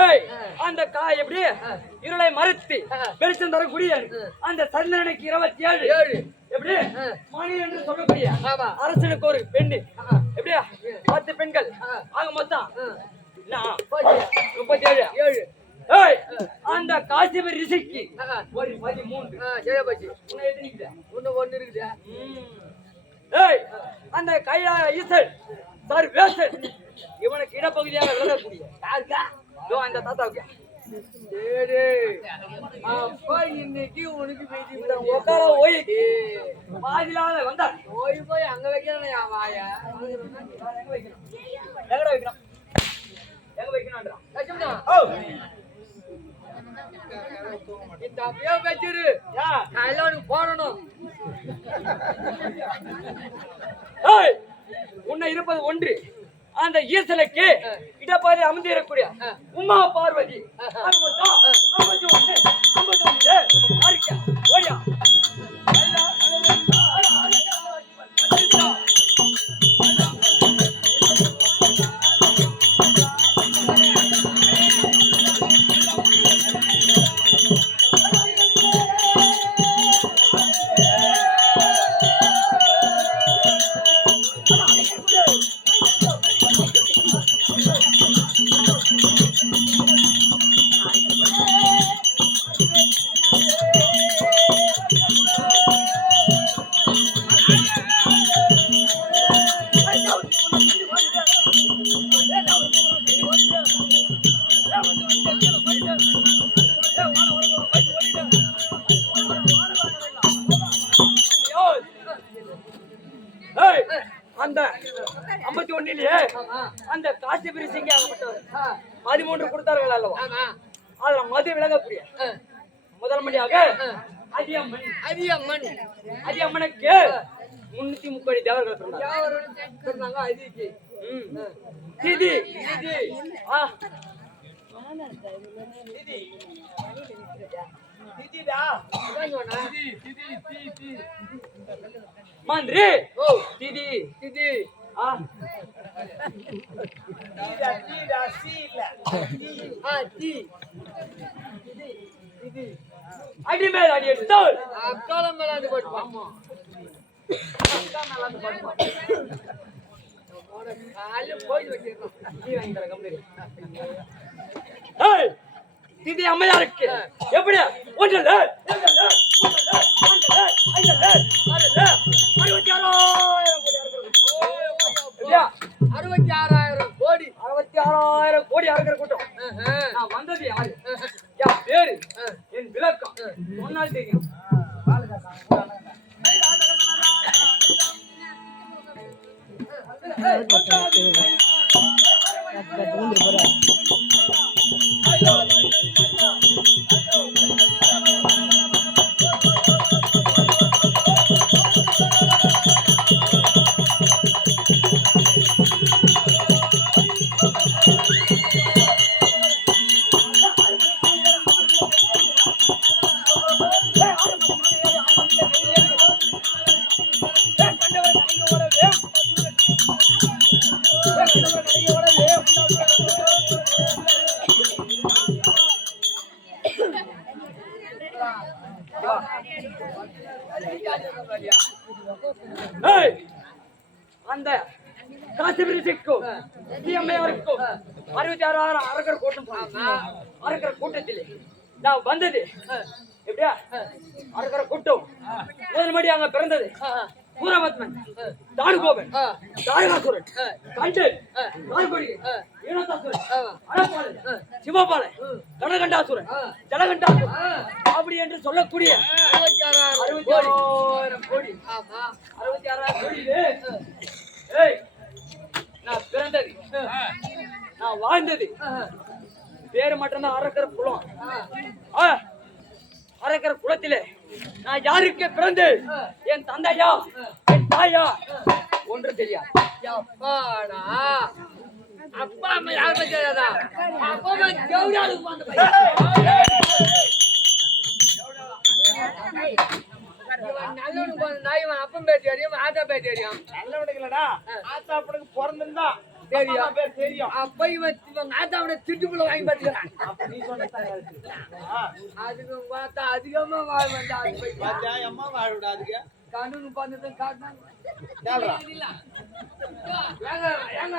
ஏய் அந்த காய் எப்படி? இருளை மறுத்து வெளிச்சம் தரக்கூடிய அந்த சந்திரனுக்கு இருபத்தி ஏழு. ஏழு. எப்படி மணி என்று சொல்லக்கூடிய. அரசனுக்கு ஒரு பெண்ணு. எப்படியா? பத்து பெண்கள். ஆக மொத்தம்? முப்பத்தி ஏழு ஏழு. ஏய் அந்த காசிப ரிஷிக்கு ஆ, ஒரு பதிமூன்று. உன்னை எத்தனை இருக்குது? அந்த கைலா ஈசன் சார் வேசன் இவனுக்கு இடப்பகுதியாக விளங்கக்கூடிய யாருக்கா இதோ அந்த சரி. அப்பா இன்னைக்கு உனக்கு பேசி உக்கார ஓய். பாதிலாத வந்தார் போய் போய் அங்க வைக்கிறேன் வாய. எங்கடா வைக்கணும்? எங்க ஓ. இந்த அப்படியே வச்சிரு உனக்கு போடணும். உன்னை இருப்பது ஒன்று. அந்த ஈசனுக்கு இடப்பாதி அமர்ந்திருக்கக்கூடிய உமா பார்வதி. அந்த காசிபுரி சிங்க ஆகப்பட்டவர் ஆ, பதிமூன்று கொடுத்தார்கள் அல்லவா? அதுல மது விளங்கக்கூடிய ஆ, முதல் மணியாக அதியம்மன். அதியம்மன். அதியம்மனுக்கு முன்னூத்தி முப்பது தேவர்கள் சொன்னாங்க அதிக்கு. திதி. திதி. அதான் சொன்னேன். மந்திரி. ஓ. திதி. இது ஆ. ஆ தி அடிமேல் அடி எடுத்தால் அக்காலம் மேலாந்து போட்டுப்பான் காலையில போய் வச்சிருக்கோம் நீ வாங்கி எப்படி அறுபத்தி ஆறாயிரம் கோடி எப்படியா? அறுபத்தி ஆறாயிரம் கோடி. அறுபத்தி ஆறாயிரம் கோடி அறுக்கிற கூட்டம். நான் வந்தது யாரு? என் பேரு என் விளக்கம். சொன்னால் தெரியும். ஏய், அந்த காசிபிரி சிக்கும் அறுபத்தி ஆறாயிரம் அரக்கர் கூட்டம் சொன்னாங்க. அரக்கர் கூட்டத்தில் நான் வந்தது எப்படியா? அரக்கர கூட்டம். முதல் மடி அங்க பிறந்தது. சூரபத்மன் தானுகோபன் தாரகாசுரன் கண்டன் நால்கொடிகை ஈனதாசுரன் அனபாலன் சிவபாலன். கனகண்டாசுரன். ஜலகண்டாசுரன். அப்படி என்று சொல்லக்கூடிய அறுபத்தி ஆறாயிரம் கோடி. அறுபத்தி ஆறாயிரம் நான் பிறந்தது. நான் வாழ்ந்தது. பேரு மட்டும்தான் அரக்கர் குலம். ஆ, அரக்கர் குலத்திலே நான் யாருக்கு பிறந்து என் தந்தையா என் தாயா ஒன்று தெரியாது. அப்பாடா. அப்பா அம்மா யாருமே தெரியாதா அப்பா இவன் நல்லவனுக்கு நாய் அப்பன் பேர் தெரியும் ஆத்தா பேர் தெரியும். நல்லவனுக்கு இல்லடா. ஆத்தா அப்பனுக்கு பிறந்திருந்தா தெரியும். அப்பா பேர் தெரியும். அப்ப இவன் இவன் ஆத்தாவோட திட்டுக்குள்ள வாங்கி. ஆ, அதுக்கு பார்த்தா அதிகமா வாழ வேண்டாம் அம்மா வாழ விடாதுங்க. கண்ணுன்னு பார்த்தது காட்டினாங்க. ஏங்க ஏங்க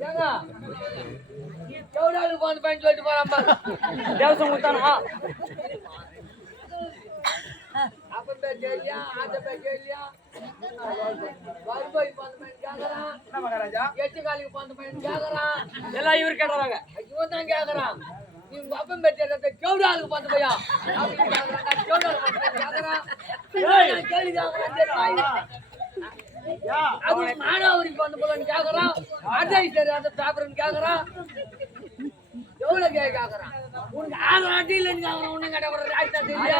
ஏங்க. நீ எவ்வளவு போன பையன் சொல்லிட்டு போறான் பாரு. தேவசம் கொடுத்தானா? கேளியா வரும்போய் போன பையன் கேக்குறான் என்ன மகாராஜா எட்டு காலிக்கு போன பையன் கேக்குறான் எல்லாம் இவர் இவன் தான் கேக்குறான் நீ உங்க அப்பன் பேர் கேட்ட கேவடாளுக்கு பார்த்து பையா கேக்குறான் கேள்வி கேக்குறான் தெரியுமா? யா, அது மானாவரிக்கு வந்து போலன்னு கேக்குறான் அஜய் சரி அந்த பேப்பர்னு கேக்குறான் எவ்வளவு கே கேக்குறான் உனக்கு ஆதார் அட்டை இல்லைன்னு கேக்குறான் உன்னை கேட்ட ஒரு ராஜ் அட்டை இல்லையா?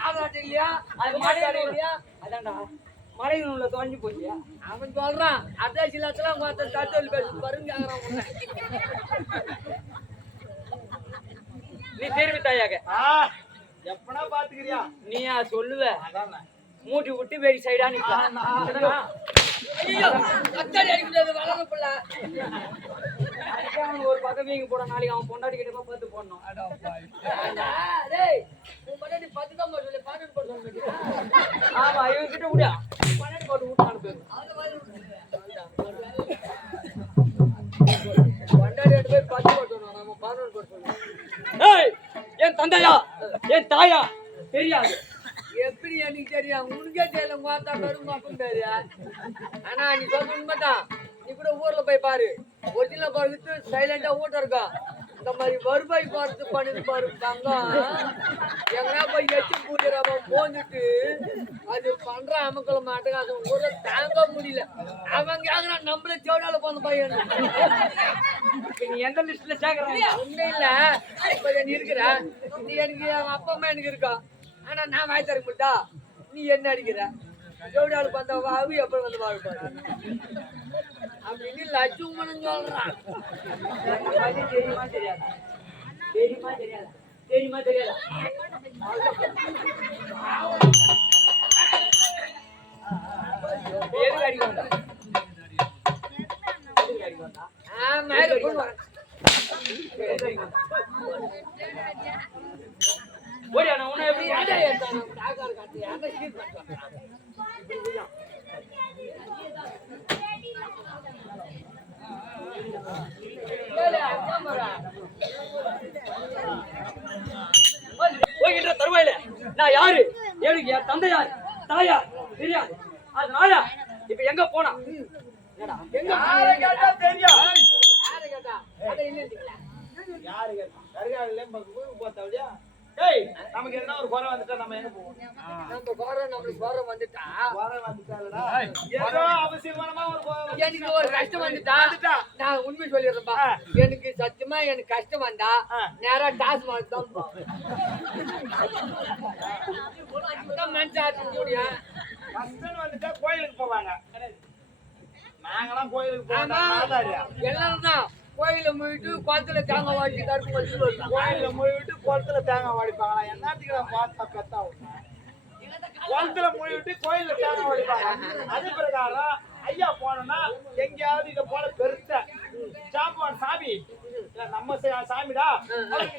ஆதார் அட்டை இல்லையா? அது அது மாடி மலையில் இல்லையா? அதான்டா மலையில் உள்ள தொலைஞ்சு போச்சியா? அவன் சொல்றான் அட்ரஸ் இல்லாதெல்லாம் உங்க அத்தை தட்டு பேசு பாருங்க கேக்குறான் உன்னை. நீ தெரிவித்தாயாக எப்பனா பாத்துக்கிறியா? நீயா சொல்லுவ. அதானே. மூட்டி விட்டு வேடி சைடா அவனுக்கு ஒரு பக்கம் வீங்க போட நாளைக்கு அவன் பொண்டாட்டி கிட்ட பார்த்து போடணும். பன்னெண்டு? ஆமா இவன் கிட்ட விடா. பன்னெண்டு போட்டு விட்டு அனுப்பு. பொண்டாட்டி எடுத்து போய் பத்து போட்டு நம்ம பதினொன்று போட்டு என் தந்தையா? என் தாயா? தெரியாது. எப்படி எனக்கு தெரியும் உனக்கே தெரியல உங்க ஆத்தா பேரு உங்க அப்பன் பேரு ஆனா நீ சொல்ற உண்மைதான் நீ கூட ஊர்ல போய் பாரு. ஒரிஜினல் பாரு சைலண்டா ஊட்ட இருக்கும் இந்த மாதிரி வருவாய் பார்த்து பண்ணிட்டு பாரு தங்கம் எங்கன்னா போய் எச்சு பூஜை போந்துட்டு அது பண்ற அமக்கல மாட்டேங்க அது ஊரை தாங்க முடியல. அவன் கேக்குறான் நம்மள தேடால போன பையன். நீ எந்த லிஸ்ட்ல சேர்க்கற ஒண்ணும் இல்ல இப்ப நீ இருக்கிற நீ எனக்கு என் அப்பா அம்மா எனக்கு இருக்கா? ஆனா நான் வாய் தர முடியா நீ என்ன அடிக்கிற? எவ்வளவு ஆள் பார்த்தா வாவு எப்படி வந்து வாழ்ப்பாரு அப்படின்னு லட்சுமணன் சொல்றான். தெரியுமா தெரியாதா? தெரியுமா தெரியாதா? தெரியுமா தெரியாதா? எதுக்கு போய்கின்ற தருவாயில. நான் யாரு? எனக்கு என் தந்தை யாரு தாயா தெரியாது அதனால இப்ப எங்க போனா? எங்க தெரியும். யாரை கேட்டா? யாரு கேட்டா? ஊருக்கு போத்தவழியா? நமக்கு எதனா ஒரு குறை வந்துட்டா நம்ம எங்க போவோம்? நம்ம நம்மளுக்கு கோரம் வந்துட்டா? குறை வந்துட்டாலுடா, ஏதோ அவசியமானமா ஒரு குறை எனக்கு ஒரு கஷ்டம் வந்துட்டா. நான் உண்மை சொல்லிடுறேன்பா. எனக்கு சத்தியமா எனக்கு கஷ்டம் வந்தா. நேரா டாஸ் மார்க் தான் கஷ்டம்னு வந்துட்டா கோயிலுக்கு போவாங்க. நாங்கெல்லாம் கோயிலுக்கு போவோம். எல்லாரும் தான். கோயில போயிட்டு குளத்துல தேங்காய் வாங்கி கருப்பு கோயில்ல மூழ்கிட்டு குளத்துல தேங்காய் உடைப்பாங்களா என்னத்துக்கு நான் பார்த்தா பெத்தா? குளத்துல மூழ்கிட்டு கோயில்ல தேங்காய் உடைப்பாங்க அது பிரகாரம் ஐயா போனோம்னா எங்கேயாவது இத போல பெருத்த சாப்பான் சாமி. நம்ம சாமிடா.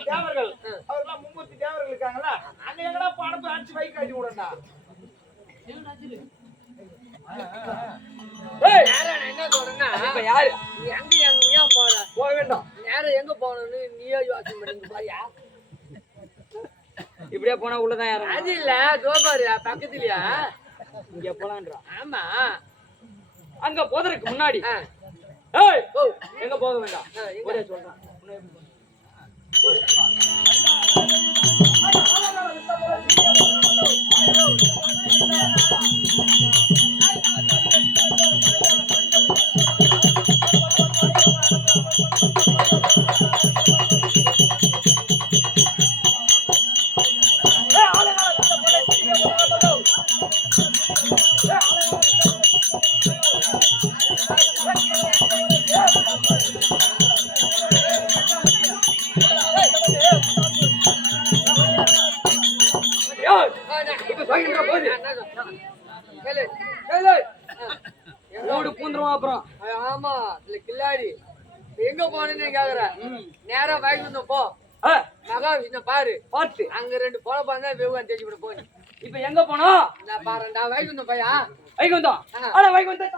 தேவர்கள். அவர்லாம் மும்மூர்த்தி தேவர்கள் இருக்காங்கல்ல அங்க எங்கடா பணத்தை அடிச்சு வை காட்டி விடண்டா என்ன சொல்றேன்னா யாரு? எங்க எங்க ஏன் போற. போக வேண்டாம். நேரம் எங்க போகணும்னு நீயே யோசனை பண்ணி பாரியா இப்படியே போனா உள்ளதான் யாரும் அது இல்ல தோபாரு பக்கத்துலயா? இங்க போலான்றா ஆமா. அங்க போதற்கு முன்னாடி. ஏய் ஓ. எங்க போக வேண்டாம்? ஒரே சொல்றேன். உன்னை எப்படி ஓடு பூந்துருவான் அப்புறம் ஆமா இதுல கில்லாடி எங்க போனேன்னு கேக்குற நேரா வாங்கி வந்தோம் போ மகா விஷ்ணு பாரு பார்த்து அங்க ரெண்டு போல பாருந்தா வெவ்வான் தேடி விட போய் எங்க போனோம் நான் பாருடா வாங்கி வந்தோம் பையா வாங்கி வந்தோம் ஆனா வாங்கி வந்தா